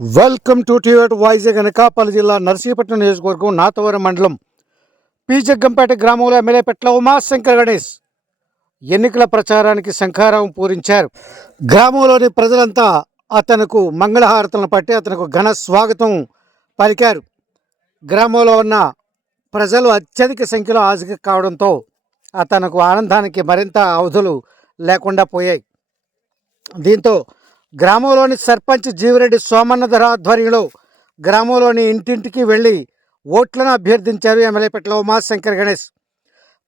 Welcome to టీవేట్ వైజాగ్ అనకాపల్లి జిల్లా నర్సీపట్నం నియోజకవర్గం నాతవరం మండలం పి. జగ్గంపేట గ్రామంలో ఎమ్మెల్యే పెట్ల ఉమాశంకర్ గణేష్ ఎన్నికల ప్రచారానికి శంఖారావం పూరించారు. గ్రామంలోని ప్రజలంతా అతనుకు మంగళహారతలను పట్టి అతనికి ఘన స్వాగతం పలికారు. గ్రామంలో ఉన్న ప్రజలు అత్యధిక సంఖ్యలో హాజరు కావడంతో అతనుకు ఆనందానికి మరింత అవధులు లేకుండా పోయాయి. దీంతో గ్రామంలోని సర్పంచ్ జీవిరెడ్డి సోమన్నధర ఆధ్వర్యంలో గ్రామంలోని ఇంటింటికి వెళ్ళి ఓట్లను అభ్యర్థించారు ఎమ్మెల్యేపేటలో ఉమాశంకర్ గణేష్.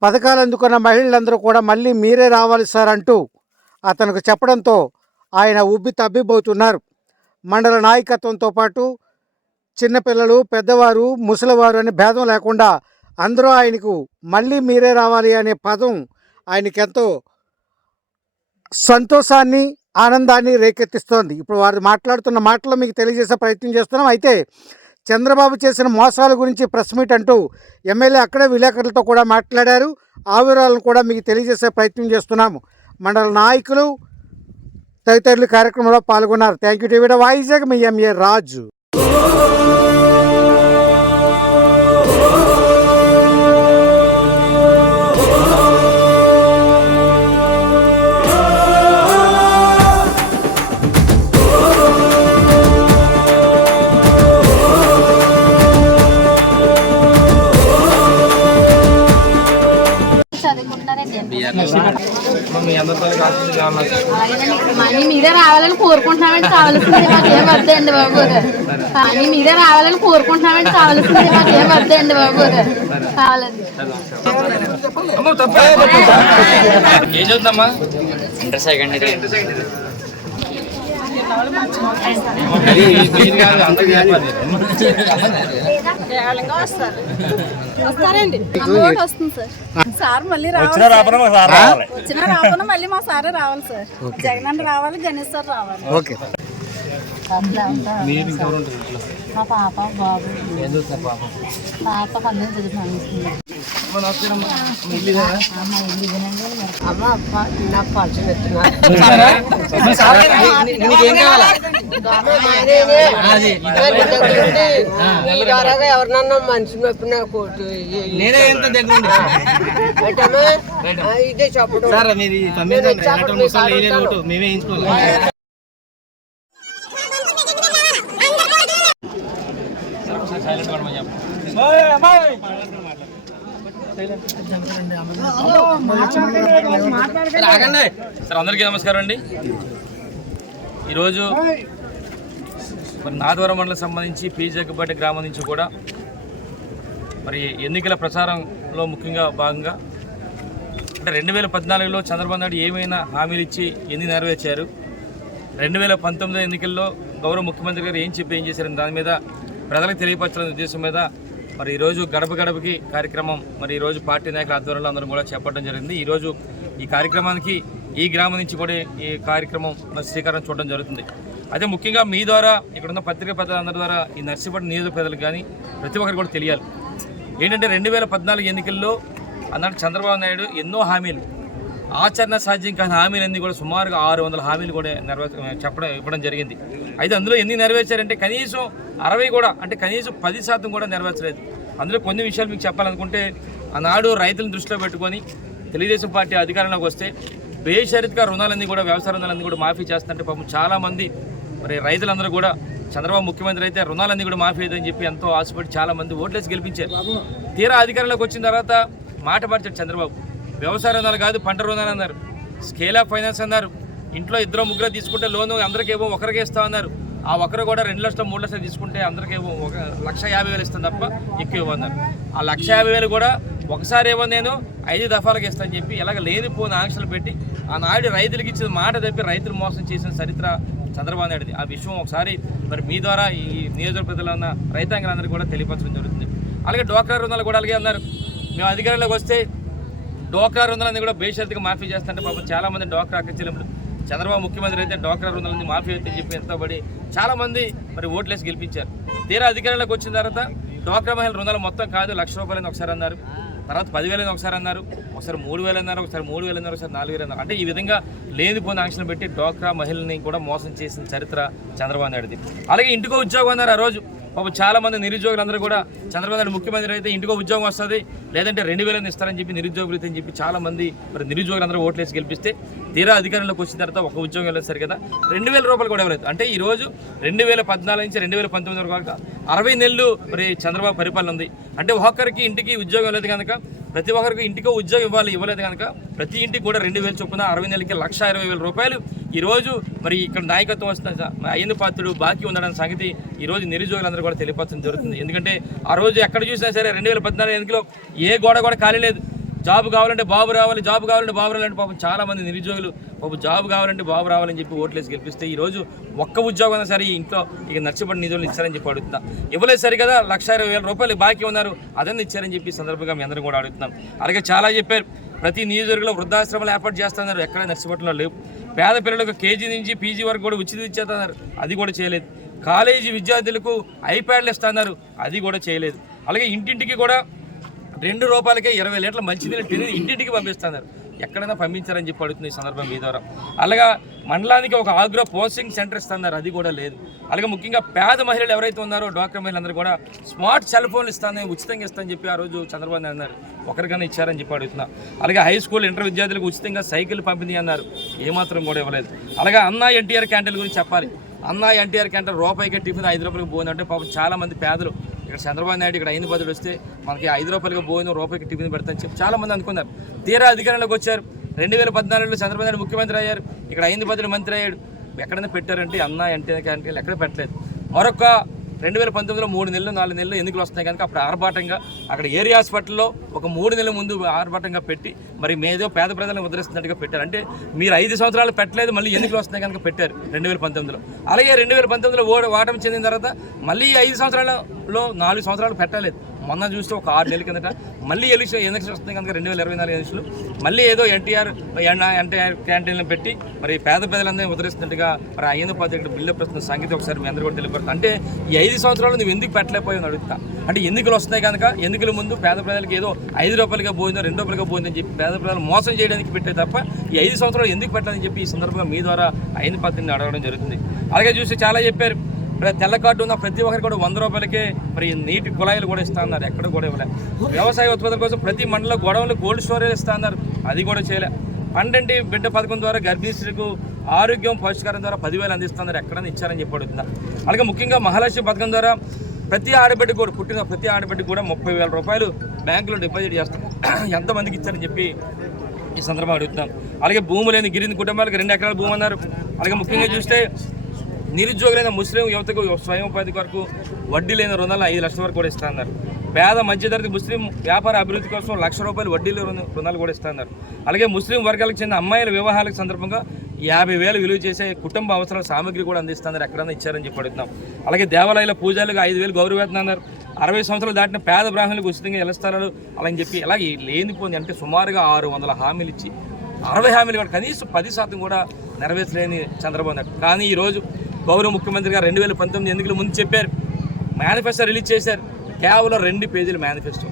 పథకాలు అందుకున్న మహిళలందరూ కూడా మళ్ళీ మీరే రావాలి సార్ అంటూ అతనికి చెప్పడంతో ఆయన ఉబ్బి తబ్బిబోతున్నారు. మండల నాయకత్వంతో పాటు చిన్నపిల్లలు పెద్దవారు ముసలివారు అనే భేదం లేకుండా అందరూ ఆయనకు మళ్ళీ మీరే రావాలి అనే పదం ఆయనకెంతో సంతోషాన్ని ఆనందాన్ని రేకెత్తిస్తోంది. ఇప్పుడు వారు మాట్లాడుతున్న మాటలు మీకు తెలియజేసే ప్రయత్నం చేస్తున్నాం. అయితే చంద్రబాబు చేసిన మోసాల గురించి ప్రెస్ మీట్ అంటూ ఎమ్మెల్యే అక్కడే విలేకరులతో కూడా మాట్లాడారు. ఆ వివరాలను కూడా మీకు తెలియజేసే ప్రయత్నం చేస్తున్నాము మండల నాయకులు తదితరులు కార్యక్రమంలో పాల్గొన్నారు. థ్యాంక్ యూ టీవీ వైజాగ్ మీ ఎంఏ రాజు. మనీ మీరే రావాలని కోరుకుంటున్నామండి కావాల్సింది మాకేం వద్దండి బాబు మనీ మీరే రావాలని కోరుకుంటున్నామండి కావాల్సింది మాకేం వద్దండి బాబు కావాలండి. అమ్మో తప్ప ఏం చదువుతామ్మా ఇంటర్ సెకండ్ వస్తారండి. వస్తుంది సార్. సార్ మళ్ళీ రావాలి వచ్చినా రాకుండా మళ్ళీ మా సారే రావాలి సార్. జగన్ అన్న రావాలి గణేష్ సార్ రావాలి. ఓకే. ఇంట్లో? మా పాప బాబు. పాపం? పాప పన్నెండు చదువుతున్నాను అమ్మ అప్ప నాకు పరిచయం ఎత్తున్నారు నీకేం కావాలా? ఎవరినన్నా మనిషి మెప్పిన కోటు నేనే ఎంత దగ్గర ఇదే చెప్పడం. మేమే సార్ అందరికీ నమస్కారం అండి. ఈరోజు మరి నాదవరం మండలం సంబంధించి పీ గ్రామం నుంచి కూడా మరి ఎన్నికల ప్రచారంలో ముఖ్యంగా భాగంగా అంటే రెండు వేల పద్నాలుగులో చంద్రబాబు నాయుడు ఏమైనా హామీలు ఇచ్చి ఎన్ని నెరవేర్చారు? రెండు వేల పంతొమ్మిది ఎన్నికల్లో గౌరవ ముఖ్యమంత్రి గారు ఏం చెప్పి ఏం చేశారని దాని మీద ప్రజలకు తెలియపరచాలనే ఉద్దేశం మీద మరి ఈరోజు గడప గడపకి కార్యక్రమం మరి ఈరోజు పార్టీ నాయకుల ఆధ్వర్యంలో అందరం కూడా చేపట్టడం జరిగింది. ఈరోజు ఈ కార్యక్రమానికి ఈ గ్రామం నుంచి కూడా ఈ కార్యక్రమం శ్రీకారం చూడడం జరుగుతుంది. అయితే ముఖ్యంగా మీ ద్వారా ఇక్కడ ఉన్న పత్రికా ప్రజలందరి ద్వారా ఈ నర్సీపట్నం నియోజక ప్రజలకు కానీ ప్రతి ఒక్కరికి కూడా తెలియాలి. ఏంటంటే రెండు వేల పద్నాలుగు ఎన్నికల్లో అన్నాడు చంద్రబాబు నాయుడు ఎన్నో హామీలు. ఆచరణ సాధ్యం కాని హామీలన్నీ కూడా సుమారుగా ఆరు వందల హామీలు కూడా నెరవే చెప్పడం ఇవ్వడం జరిగింది. అయితే అందులో ఎన్ని నెరవేర్చారంటే కనీసం అరవై కూడా అంటే కనీసం పది శాతం కూడా నెరవేర్చలేదు. అందులో కొన్ని విషయాలు మీకు చెప్పాలనుకుంటే ఆనాడు రైతులను దృష్టిలో పెట్టుకొని తెలుగుదేశం పార్టీ అధికారంలోకి వస్తే బేషరిత్గా రుణాలన్నీ కూడా వ్యవసాయ రుణాలన్నీ కూడా మాఫీ చేస్తుంటే పాపం చాలామంది మరి రైతులందరూ కూడా చంద్రబాబు ముఖ్యమంత్రి అయితే రుణాలన్నీ కూడా మాఫీ అవుతుందని చెప్పి ఎంతో ఆశపడి చాలామంది ఓట్లేసి గెలిపించారు. తీరా అధికారంలోకి వచ్చిన తర్వాత మాట మార్చాడు చంద్రబాబు. వ్యవసాయ రుణాలు కాదు పంట రుణాలు అన్నారు. స్కేల్ ఆఫ్ ఫైనాన్స్ అన్నారు. ఇంట్లో ఇద్దరు ముగ్గురు తీసుకుంటే లోను అందరికేమో ఒకరికే ఇస్తా అన్నారు. ఆ ఒకరు కూడా రెండు లక్షలు మూడు లక్షలు తీసుకుంటే అందరికేమో ఒక లక్ష యాభై వేలు ఇస్తాను తప్ప ఎక్కువ ఇవ్వన్నారు ఆ లక్ష యాభై వేలు కూడా ఒకసారి ఏమో నేను ఐదు దఫాలకు ఇస్తాను చెప్పి ఇలాగ లేనిపోని ఆంక్షలు పెట్టి ఆ నాయుడు రైతులకు ఇచ్చిన మాట తప్పి రైతులు మోసం చేసిన చరిత్ర చంద్రబాబు నాయుడుది. ఆ విషయం ఒకసారి మరి మీ ద్వారా ఈ నియోజకవర్గంలో ప్రజలు ఉన్న రైతాంగులందరికీ కూడా తెలియపరచడం జరుగుతుంది. అలాగే డోక్రా రుణాలు కూడా అలాగే అన్నారు. మేము అధికారంలోకి వస్తే డోక్రా రుణాలన్నీ కూడా బేషరతుగా మాఫీ చేస్తుంటే పాపం చాలామంది డోక్రా అక్కచెల్లెములు చంద్రబాబు ముఖ్యమంత్రి అయితే డోక్రా రుణాలన్నీ మాఫీ అయితే చెప్పి ఎంతబడి చాలామంది మరి ఓట్లేసి గెలిపించారు. తీరా అధికారంలోకి వచ్చిన తర్వాత డోక్రా మహిళల రుణాలు మొత్తం కాదు లక్ష రూపాయలని ఒకసారి అన్నారు. తర్వాత పదివేలు ఒకసారి అన్నారు ఒకసారి మూడు వేలు అన్నారు ఒకసారి మూడు వేలు అన్నారు ఒకసారి నాలుగు వేలు అన్నారు. అంటే ఈ విధంగా లేని పోని ఆంక్షలు పెట్టి డోక్రా మహిళల్ని కూడా మోసం చేసిన చరిత్ర చంద్రబాబు నాయుడుది. అలాగే ఇంటికో ఉద్యోగం అన్నారు ఆ రోజు. పాపం చాలా మంది నిరుద్యోగులందరూ కూడా చంద్రబాబు నాయుడు ముఖ్యమంత్రి అయితే ఇంటికో ఉద్యోగం వస్తుంది లేదంటే రెండు వేలని ఇస్తారని చెప్పి నిరుద్యోగులు అని చెప్పి చాలా మంది మరి నిరుద్యోగులందరూ ఓట్లేసి గెలిపిస్తే తీరా అధికారంలోకి వచ్చిన తర్వాత ఒక ఉద్యోగం వెళ్ళేసరి కదా. రెండు వేల రూపాయలు కూడా ఇవ్వలేదు. అంటే ఈ రోజు రెండు వేల పద్నాలుగు నుంచి రెండు వేల పంతొమ్మిది వరకు కాక అరవై నెలలు మరి చంద్రబాబు పరిపాలన ఉంది. అంటే ఒక్కరికి ఇంటికి ఉద్యోగం లేదు కనుక ప్రతి ఒక్కరికి ఇంటికో ఉద్యోగం ఇవ్వాలి ఇవ్వలేదు కనుక ప్రతి ఇంటికి కూడా రెండు వేలు చొప్పున అరవై నెలలకి లక్ష ఇరవై వేల రూపాయలు ఈరోజు మరి ఇక్కడ నాయకత్వం వస్తున్న అయ్యింది పాత్రుడు బాకీ ఉండడం సంగతి ఈరోజు నిరుద్యోగులందరూ కూడా తెలియపరచడం జరుగుతుంది. ఎందుకంటే ఆ రోజు ఎక్కడ చూసినా సరే రెండు వేల పద్నాలుగు ఎన్నికలో ఏ గోడ కూడా ఖాళీ లేదు. జాబ్ కావాలంటే బాబు రావాలి జాబ్ కావాలంటే బాబు రావాలంటే పాపం చాలామంది నిరుద్యోగులు పాపం జాబ్ కావాలంటే బాబు రావాలని చెప్పి ఓట్లేసి గెలిపిస్తే ఈరోజు ఒక్క ఉద్యోగం అయినా సరే ఇంట్లో ఇక నచ్చబడిన నిధులు ఇచ్చారని చెప్పి అడుగుతున్నా. ఇవ్వలేదు సరే కదా లక్ష ఇరవై వేల రూపాయలు బాకీ ఉన్నారు అదన్నీ ఇచ్చారని చెప్పి సందర్భంగా మీ అందరూ కూడా అడుగుతున్నాం. అలాగే చాలా చెప్పారు ప్రతి నియోజకవర్గంలో వృద్ధాశ్రమాలు ఏర్పాటు చేస్తున్నారు ఎక్కడ నర్సిపట్నంలో లేవు. పేద పిల్లలకు కేజీ నుంచి పీజీ వరకు కూడా ఉచిత ఇచ్చేస్తున్నారు. అది కూడా చేయలేదు. కాలేజీ విద్యార్థులకు ఐప్యాడ్లు ఇస్తున్నారు. అది కూడా చేయలేదు. అలాగే ఇంటింటికి కూడా రెండు రూపాయలకే ఇరవై లీటర్ల మంచినీళ్ళు ఇంటింటికి పంపిస్తున్నారు. ఎక్కడైనా పంపించారని చెప్పి అడుగుతుంది ఈ సందర్భం మీ ద్వారా. అలాగా మండలానికి ఒక ఆగ్రో పోస్టింగ్ సెంటర్ ఇస్తున్నారు అది కూడా లేదు. అలాగే ముఖ్యంగా పేద మహిళలు ఎవరైతే ఉన్నారో డాక్టర్ మహిళలందరూ కూడా స్మార్ట్ సెల్ ఫోన్లు ఇస్తాను ఉచితంగా ఇస్తానని చెప్పి ఆ రోజు చంద్రబాబు నాయుడు అన్నారు. ఒకరికైనా ఇచ్చారని చెప్పి అడుగుతున్నా. అలాగే హై స్కూల్ ఇంటర్ విద్యార్థులకు ఉచితంగా సైకిల్ పంపిణీ అన్నారు. ఏమాత్రం కూడా ఇవ్వలేదు. అలాగే అన్నా ఎన్టీఆర్ క్యాంటీన్ గురించి చెప్పాలి. అన్నా ఎన్టీఆర్ క్యాంటీన్ రూపాయికి టిఫిన్ ఐదు రూపాయలకు పోయింది పాపం చాలామంది పేదలు ఇక్కడ చంద్రబాబు నాయుడు ఇక్కడ ఐదు బదులు వస్తే మనకి ఐదు రూపాయలకి పోయిన రూపాయలకి టిఫిన్ పెడతాను చెప్పి చాలా మంది అనుకున్నారు. తీరా అధికారంలోకి వచ్చారు. రెండు వేల పద్నాలుగులో చంద్రబాబు నాయుడు ముఖ్యమంత్రి అయ్యారు. ఇక్కడ ఐదు బదులు మంత్రి అయ్యాడు. ఎక్కడైనా పెట్టారంటే అన్న ఎన్టీఆర్ క్యాంటీన్లు ఎక్కడ పెట్టలేదు. మరొక రెండు వేల పంతొమ్మిదిలో మూడు నెలలు నాలుగు నెలలు ఎన్నికలు వస్తున్నాయి కనుక అప్పుడు ఆర్భాటంగా అక్కడ ఏరియా హాస్పిటల్లో ఒక మూడు నెలల ముందు ఆర్భాటంగా పెట్టి మరి మేదో పేద ప్రజలను ఉద్ధరిస్తున్నట్టుగా పెట్టారు. అంటే మీరు ఐదు సంవత్సరాలు పెట్టలేదు మళ్ళీ ఎన్నికలు వస్తున్నాయి కనుక పెట్టారు రెండు వేల పంతొమ్మిదిలో. అలాగే రెండు వేల పంతొమ్మిదిలో ఓడ ఓటమి చెందిన తర్వాత మళ్ళీ ఐదు సంవత్సరాలలో నాలుగు సంవత్సరాలు పెట్టలేదు. మొన్న చూస్తే ఒక ఆరు నెలల కిందట మళ్ళీ ఎలక్షన్ ఎలక్షన్ వస్తున్నాయి కనుక రెండు వేల ఇరవై నాలుగు ఎలక్షన్లు మళ్ళీ ఏదో ఎన్టీఆర్ ఎన్టీఆర్ క్యాంటీన్లు పెట్టి మరి పేద ప్రజలందరినీ ఉద్ధరిస్తున్నట్టుగా మరి అయ్యింది పది బిల్లు ప్రస్తుతం సంగీతం ఒకసారి మీ అందరూ కూడా తెలియపడుతుంది అంటే ఈ ఐదు సంవత్సరాలు నువ్వు ఎందుకు పెట్టలేకపోయావు అడుగుతా. అంటే ఎన్నికలు వస్తున్నాయి కనుక ఎన్నికల ముందు పేద ప్రజలకు ఏదో ఐదు రూపాయలుగా పోయిందో రెండు రూపాయలుగా పోయిందని చెప్పి పేద ప్రజలు మోసం చేయడానికి పెట్టే తప్ప ఈ ఐదు సంవత్సరాలు ఎందుకు పెట్టాలని చెప్పి ఈ సందర్భంగా మీ ద్వారా అయిన పద్ధతిని అడగడం జరుగుతుంది. అలాగే చూసి చాలా చెప్పారు. తెల్ల కార్డు ఉన్న ప్రతి ఒక్కరికి కూడా వంద రూపాయలకే మరి నీటి కుళాయిలు కూడా ఇస్తా అన్నారు ఎక్కడ కూడా ఇవ్వలే. వ్యవసాయ ఉత్పత్తుల కోసం ప్రతి మండలం గొడవలు కోల్డ్ స్టోరేజ్ ఇస్తా అన్నారు అది కూడా చేయలే. పండంటి బిడ్డ పథకం ద్వారా గర్భిణీ ఆరోగ్యం పౌష్టికారం ద్వారా పదివేలు అందిస్తున్నారు ఎక్కడైనా ఇచ్చారని చెప్పి అడుగుతుందా అలాగే ముఖ్యంగా మహాలక్ష్మి పథకం ద్వారా ప్రతి ఆడబిడ్డ కూడా పుట్టిన ప్రతి ఆడబిడ్డకు కూడా ముప్పై వేల రూపాయలు బ్యాంకులో డిపాజిట్ చేస్తాం. ఎంతమందికి ఇచ్చారని చెప్పి ఈ సందర్భంగా అడుగుతున్నాం. అలాగే భూమి లేని గిరిని కుటుంబాలకు రెండు ఎకరాల భూమి అన్నారు. అలాగే ముఖ్యంగా చూస్తే నిరుద్యోగులైన ముస్లిం యువతకు స్వయం ఉపాధి కొరకు వడ్డీ లేని రుణాలు ఐదు లక్షల వరకు కూడా ఇస్తున్నారు పేద మధ్యతరగతి ముస్లిం వ్యాపార అభివృద్ధి కోసం లక్ష రూపాయలు వడ్డీ రుణ- రుణాలు కూడా ఇస్తున్నారు అలాగే ముస్లిం వర్గాలకు చెందిన అమ్మాయిల వివాహాలకు సందర్భంగా యాభై వేలు విలువ చేసే కుటుంబ అవసరాల సామగ్రి కూడా అందిస్తున్నారు ఎక్కడన్నా ఇచ్చారని చెప్పి అడుగుతున్నాం. అలాగే దేవాలయాల పూజలకు ఐదు వేలు గౌరవేతనం అన్నారు. అరవై సంవత్సరాలు దాటిన పేద బ్రాహ్మణులకు ఉచితంగా ఇళ్ళ స్థలాలు అలా అని చెప్పి అలాగే లేనిపోయింది అంటే సుమారుగా ఆరు వందల హామీలు ఇచ్చి అరవై హామీలు కూడా కనీసం పది శాతం కూడా నెరవేర్చలేని చంద్రబాబు నాయుడు. కానీ ఈరోజు గౌరవ ముఖ్యమంత్రి గారు రెండు వేల పంతొమ్మిది ఎన్నికల ముందు చెప్పారు. మేనిఫెస్టో రిలీజ్ చేశారు. కేవలం రెండు పేజీల మేనిఫెస్టో.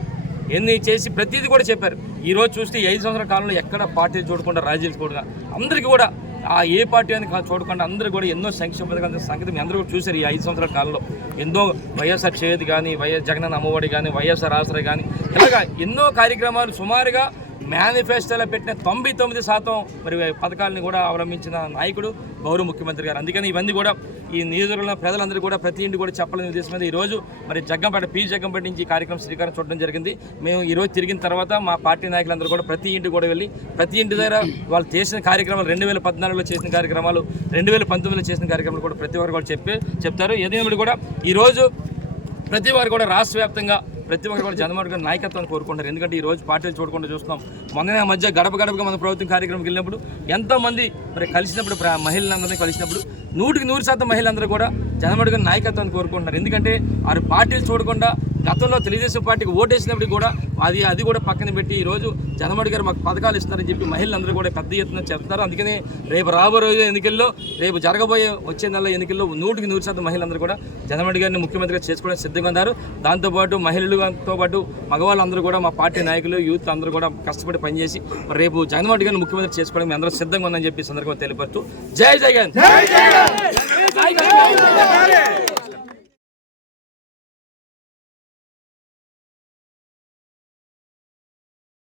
ఎన్ని చేసి ప్రతిదీ కూడా చెప్పారు. ఈరోజు చూస్తే ఐదు సంవత్సరాల కాలంలో ఎక్కడ పార్టీలు చూడకుండా రాజీలు చూడకుండా అందరికీ కూడా ఆ ఏ పార్టీ అని చూడకుండా అందరూ కూడా ఎన్నో సంక్షేమ పథకాలు సంగతి మీ అందరూ కూడా చూశారు ఈ ఐదు సంవత్సరాల కాలంలో. ఎన్నో వైఎస్ఆర్ చేతి కానీ వైఎస్ జగన్ అమ్మఒడి కానీ వైఎస్ఆర్ ఆసరా కానీ ఇలాగా ఎన్నో కార్యక్రమాలు సుమారుగా మేనిఫెస్టోలో పెట్టిన తొంభై తొమ్మిది శాతం మరి పథకాలని కూడా అవలంబించిన నాయకుడు గౌరవ ముఖ్యమంత్రి గారు. అందుకని ఇవన్నీ కూడా ఈ నియోజకవర్గంలో ప్రజలందరూ కూడా ప్రతి ఇంటి కూడా చెప్పాలని ఉద్దేశం మీద ఈరోజు మరి జగ్గంపేట పీ జగ్గంపేట నుంచి కార్యక్రమం శ్రీకారం చూడడం జరిగింది. మేము ఈరోజు తిరిగిన తర్వాత మా పార్టీ నాయకులందరూ కూడా ప్రతి ఇంటి కూడా వెళ్ళి ప్రతి ఇంటి దగ్గర వాళ్ళు చేసిన కార్యక్రమాలు రెండు వేల పద్నాలుగులో చేసిన కార్యక్రమాలు రెండు వేల పంతొమ్మిదిలో చేసిన కార్యక్రమాలు కూడా ప్రతి ఒక్కరు కూడా చెప్పి చెప్తారు. ఏదైనా కూడా ఈరోజు ప్రతి వారు కూడా రాష్ట్ర వ్యాప్తంగా ప్రతి ఒక్కరు కూడా జగన్మోహన్ గారు నాయకత్వాన్ని కోరుకుంటారు. ఎందుకంటే ఈ రోజు పార్టీలు చూడకుండా చూస్తున్నాం. మొన్ననే మధ్య గడప గడపగా మన ప్రభుత్వం కార్యక్రమంకి వెళ్ళినప్పుడు ఎంతోమంది మరి కలిసినప్పుడు ప్ర- మహిళలందరినీ కలిసినప్పుడు నూటికి నూరు శాతం మహిళలందరూ కూడా జగన్మోహన్ గారి నాయకత్వాన్ని కోరుకుంటున్నారు. ఎందుకంటే వారు పార్టీలు చూడకుండా గతంలో తెలుగుదేశం పార్టీకి ఓటేసినప్పుడు కూడా అది అది కూడా పక్కన పెట్టి ఈ రోజు జగన్మోహన్ గారు మాకు పథకాలు ఇస్తున్నారని చెప్పి మహిళలందరూ కూడా పెద్ద ఎత్తున చెప్తున్నారు అందుకని రేపు రాబోయే ఎన్నికల్లో రేపు జరగబోయే వచ్చే నెల ఎన్నికల్లో నూటికి నూరు శాతం మహిళలందరూ కూడా జగన్మోహన్ గారిని ముఖ్యమంత్రిగా చేసుకోవడానికి సిద్ధంగా ఉన్నారు. దాంతోపాటు మహిళలతో పాటు మగవాళ్ళందరూ కూడా మా పార్టీ నాయకులు యూత్ అందరూ కూడా కష్టపడి పనిచేసి రేపు జగన్మోహన్ గారిని ముఖ్యమంత్రి చేసుకోవడానికి మేము అందరూ సిద్ధంగా ఉందని చెప్పి సందర్భంగా తెలియపరుస్తూ జై జగన్!